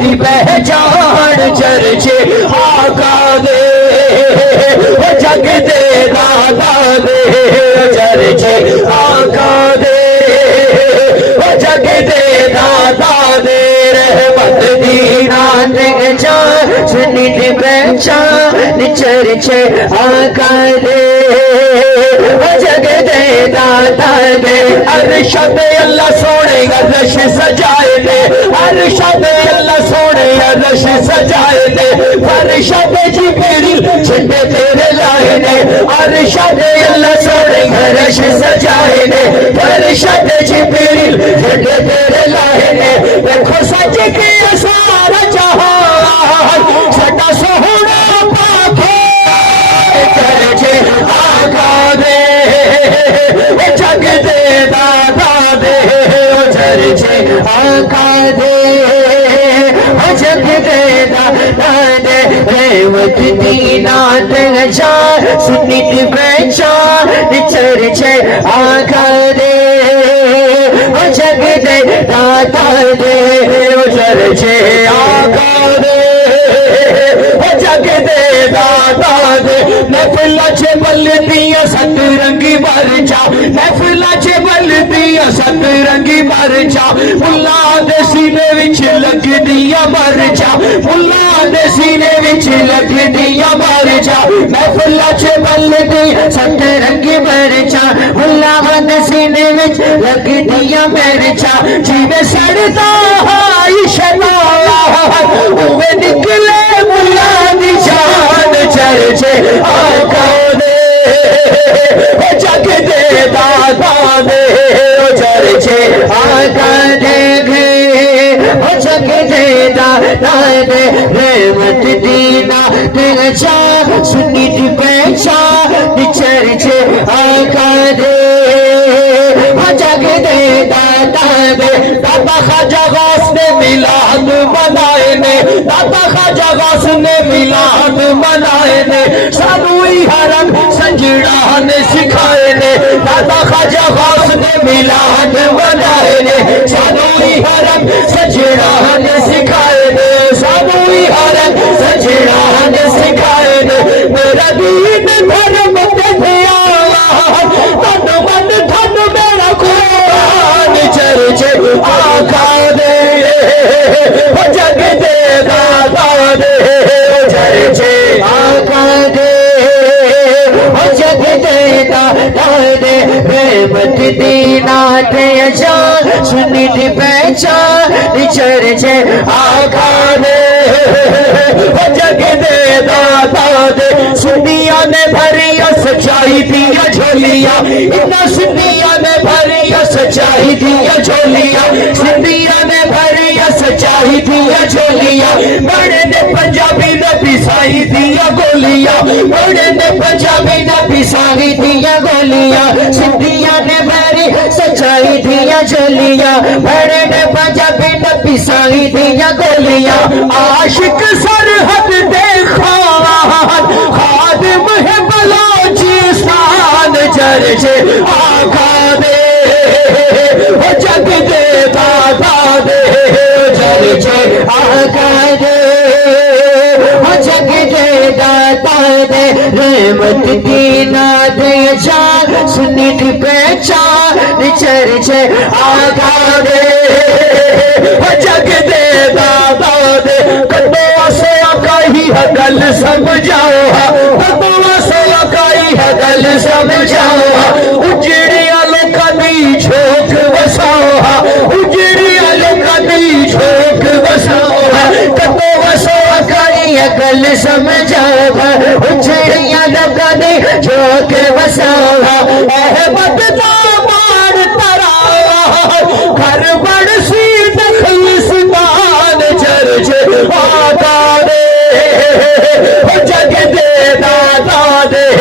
دی پہچان چرچے آقا دے جگ دے دادا دے چرچے آقا دے جگ دے دادا دے رحمت دی رات چار سنی دی پہچان چرچے آقا دے جگ دے دادا دے ارشد اللہ سونے عرش سجائے دے ارشد اللہ سونے عرش سجائے دے فرشد جبریل جھنڈے تیرے لائے دے ارشد اللہ سونے عرش سجائے دے فرشد جبریل جھنڈے تیرے لائے دے دیکھو سچ کی سارا جہان سٹا سہونا پاکے چرچے آقا دے جگ دے دادا دے چرچے آقا دے جگ دے دادا دے رحمت دی نات چار سنی دی پہچان چرچے آقا دے جگ دے دادا دے چرچے آقا دے جگ دے دادا دے محفلہ چے بل دیا ست رنگی برچا محفلہ چے بل دیا ست رنگی برچا ملا دے سینے وچ لگ دیا برچا ملا دے سینے وچ لگ دیا برچا محفلہ چے بل دیا ست رنگی برچا ملا دے سینے وچ لگ دیا برچا جیویں سڑتا ہائی شیطان اوے نکلے ملا دی جان چرچے آقا دے جگ دے دادا دے چرچے آقا دے جگ دے دادا دے رحمت دی نات چار سنی دی پہچان چرچے آقا دے جگ دے دادا دے بابا خواجہ غوث نے میلاد منائے نے بابا خواجہ غوث نے میلاد منائے نے سانوی حرم سنجڑا نے سکھائے نے بابا خواجہ غوث نے میلاد منائے نے سانوی حرم سنجڑا نے سکھائے نے سانوی حرم سنجڑا نے سکھائے نے میرا دین دھرم تے دھیا تن من دھن میرا قرآن چرچے آقا دے جگ دے دادا دے چرچے آقا دے جگ دے دادا دے رحمت دی نات چار سنی دی پہچان چرچے آقا دے جگ دے دادا دے سنیا نے بھری سچائی دیا جھولیا اتنا سنیا نے بھری سچائی دیا جھولیا سنیا نے بھری سچائی دیا جھولیا بڑے نے پنجابی نے پسائی دیا گولیا بڑے نے پنجابی نے پسائی دیا گولیا سنیا نے بھری سچائی دیا جھولیا بڑے نے پنجابی نے پسائی دیا گولیا عاشق سرحد دیکھا خادم ہے بلوچستان چرچے آقا دے جگ دے دادا دے چرچے آقا دے جگ دے دادا دے رحمت دی نات چار سنی دی پہچان چرچے آقا دے جگ دے دادا دے کدو سے آقا ہی ہے گل سمجھاؤ کدو سے آقا ہی ہے گل سمجھاؤ اجڑیا لوکاں دی جھوک وساؤ اجڑیا لوکاں دی جھوک وساؤ کدو سے آقا ہی ہے گل سمجھاؤ اجڑیا لوکاں دی جھوک وساؤ احمد دا